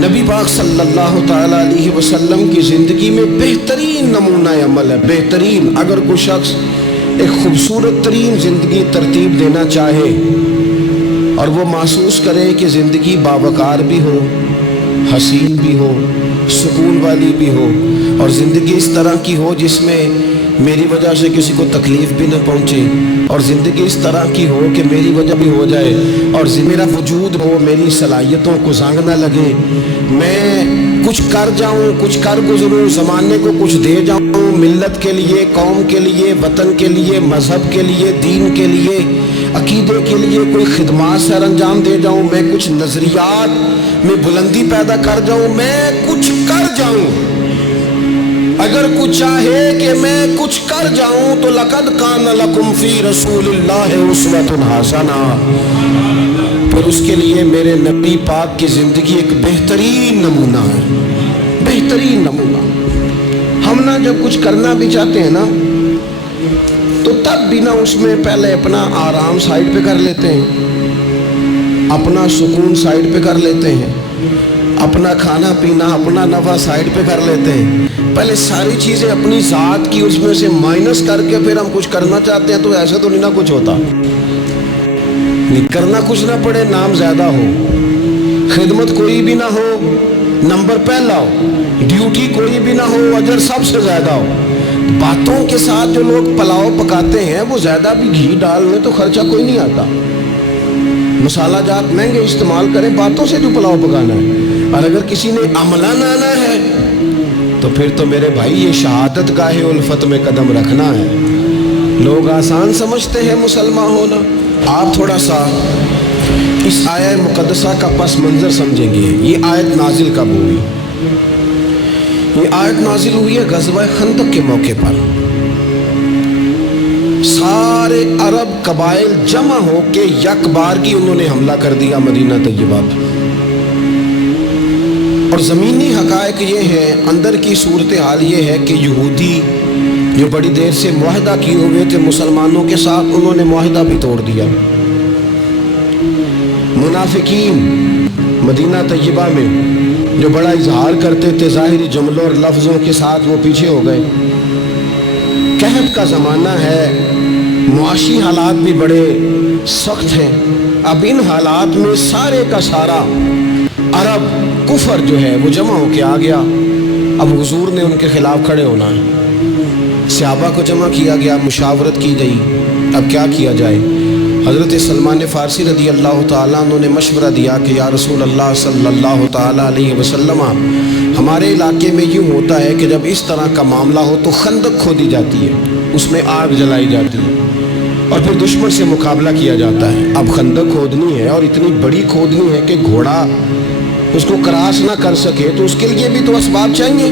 نبی پاک صلی اللہ تعالیٰ علیہ وسلم کی زندگی میں بہترین نمونہ عمل ہے، بہترین۔ اگر کوئی شخص ایک خوبصورت ترین زندگی ترتیب دینا چاہے اور وہ محسوس کرے کہ زندگی باوقار بھی ہو، حسین بھی ہو، سکون والی بھی ہو، اور زندگی اس طرح کی ہو جس میں میری وجہ سے کسی کو تکلیف بھی نہ پہنچے، اور زندگی اس طرح کی ہو کہ میری وجہ بھی ہو جائے، اور میرا وجود ہو، میری صلاحیتوں کو زنگ نہ لگے، میں کچھ کر جاؤں، کچھ کر گزروں، زمانے کو کچھ دے جاؤں، ملت کے لیے، قوم کے لیے، وطن کے لیے، مذہب کے لیے، دین کے لیے، عقیدے کے لیے کوئی خدمات سر انجام دے جاؤں، میں کچھ نظریات میں بلندی پیدا کر جاؤں، میں کچھ کر جاؤں۔ اگر کچھ چاہے کہ میں کچھ کر جاؤں تو لقد کان لکم فی رسول اللہ اسوۃ حسنہ، پھر اس کے لیے میرے نبی پاک کی زندگی ایک بہترین نمونہ ہے، بہترین نمونہ۔ ہم نا جب کچھ کرنا بھی چاہتے ہیں نا تو تب بھی نا اس میں پہلے اپنا آرام سائڈ پہ کر لیتے ہیں، اپنا سکون سائڈ پہ کر لیتے ہیں، اپنا کھانا پینا، اپنا نفع سائڈ پہ کر لیتے ہیں، پہلے ساری چیزیں اپنی ذات کی اس میں سے مائنس کر کے پھر ہم کچھ کرنا چاہتے ہیں۔ تو ایسے تو نہیں نہ کچھ ہوتا، کرنا کچھ نہ پڑے، نام زیادہ ہو، خدمت کوئی بھی نہ ہو، نمبر پہلا ہو، ڈیوٹی کوئی بھی نہ ہو، اجر سب سے زیادہ ہو۔ باتوں کے ساتھ جو لوگ پلاؤ پکاتے ہیں وہ زیادہ بھی گھی ڈال لیں تو خرچہ کوئی نہیں آتا، مسالہ جات مہنگے استعمال کریں، باتوں سے جو پلاؤ پکانا ہے۔ اور اگر کسی نے عملاً آنا ہے تو پھر تو میرے بھائی یہ شہادت گاہ الفت میں قدم رکھنا ہے۔ لوگ آسان سمجھتے ہیں مسلمان ہونا۔ آپ تھوڑا سا اس آیت مقدسہ کا پس منظر سمجھیں گے۔ یہ آیت نازل کب ہوئی؟ یہ آیت نازل ہوئی ہے غزوہ خندق کے موقع پر۔ سارے عرب قبائل جمع ہو کے یک بار کی انہوں نے حملہ کر دیا مدینہ طیبہ پہ، اور زمینی حقائق یہ ہیں، اندر کی صورتحال یہ ہے کہ یہودی جو بڑی دیر سے معاہدہ کیے ہوئے تھے مسلمانوں کے ساتھ، انہوں نے معاہدہ بھی توڑ دیا۔ منافقین مدینہ طیبہ میں جو بڑا اظہار کرتے تھے ظاہری جملوں اور لفظوں کے ساتھ، وہ پیچھے ہو گئے۔ قحط کا زمانہ ہے، معاشی حالات بھی بڑے سخت ہیں۔ اب ان حالات میں سارے کا سارا عرب کفر جو ہے وہ جمع ہو کے آ گیا۔ اب حضور نے ان کے خلاف کھڑے ہونا ہے، صحابہ کو جمع کیا گیا، مشاورت کی گئی، اب کیا کیا جائے۔ حضرت سلمان فارسی رضی اللہ تعالیٰ عنہ نے مشورہ دیا کہ یا رسول اللہ صلی اللہ تعالیٰ علیہ وسلم، ہمارے علاقے میں یوں ہوتا ہے کہ جب اس طرح کا معاملہ ہو تو خندق کھودی جاتی ہے، اس میں آگ جلائی جاتی ہے اور پھر دشمن سے مقابلہ کیا جاتا ہے۔ اب خندق کھودنی ہے اور اتنی بڑی کھودنی ہے کہ گھوڑا اس کو کراس نہ کر سکے، تو اس کے لیے بھی تو اسباب چاہیے۔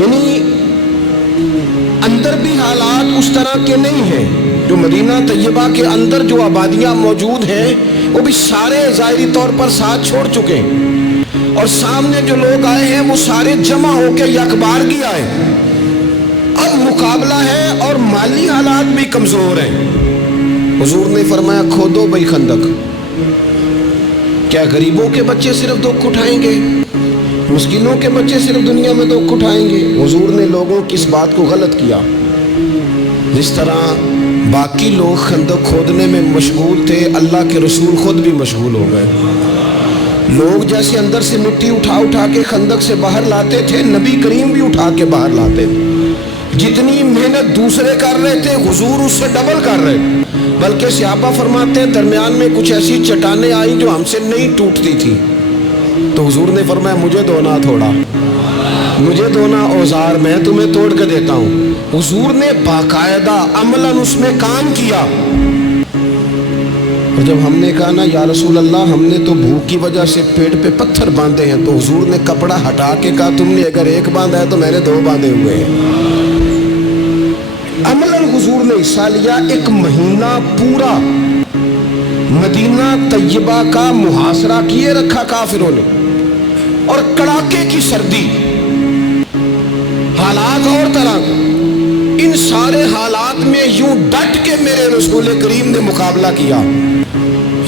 یعنی اندر بھی حالات اس طرح کے نہیں ہیں، جو مدینہ طیبہ کے اندر جو آبادیاں موجود ہیں وہ بھی سارے ظاہری طور پر ساتھ چھوڑ چکے ہیں، اور سامنے جو لوگ آئے ہیں وہ سارے جمع ہو کے یکبارگی آئے۔ اب مقابلہ ہے اور مالی حالات بھی کمزور ہیں۔ حضور نے فرمایا کھودو بھائی خندق۔ کیا غریبوں کے بچے صرف دکھ اٹھائیں گے؟ مسکینوں کے بچے صرف دنیا میں دکھ اٹھائیں گے؟ حضور نے لوگوں کی اس بات کو غلط کیا۔ جس طرح باقی لوگ خندق کھودنے میں مشغول تھے، اللہ کے رسول خود بھی مشغول ہو گئے۔ لوگ جیسے اندر سے مٹی اٹھا اٹھا کے خندق سے باہر لاتے تھے، نبی کریم بھی اٹھا کے باہر لاتے تھے۔ جتنی محنت دوسرے کر رہے تھے حضور اس سے ڈبل کر رہے، بلکہ صحابہ فرماتے ہیں درمیان میں کچھ ایسی چٹانیں آئیں جو ہم سے نہیں ٹوٹتی تھی، تو حضور نے فرمایا مجھے دو نا تھوڑا، مجھے دو نا اوزار، میں تمہیں توڑ کے دیتا ہوں۔ حضور نے باقاعدہ عملاً اس میں کام کیا۔ اور جب ہم نے کہا نا یا رسول اللہ ہم نے تو بھوک کی وجہ سے پیٹ پہ پتھر باندھے ہیں، تو حضور نے کپڑا ہٹا کے کہا تم نے اگر ایک باندھا ہے تو میں نے دو باندھے ہوئے ہیں۔ عملاً حضور نے حصہ لیا۔ ایک مہینہ پورا مدینہ طیبہ کا محاصرہ کیے رکھا کافروں نے، اور کڑاکے کی سردی، حالات اور طرح، ان سارے حالات میں یوں ڈٹ کے میرے رسول کریم نے مقابلہ کیا،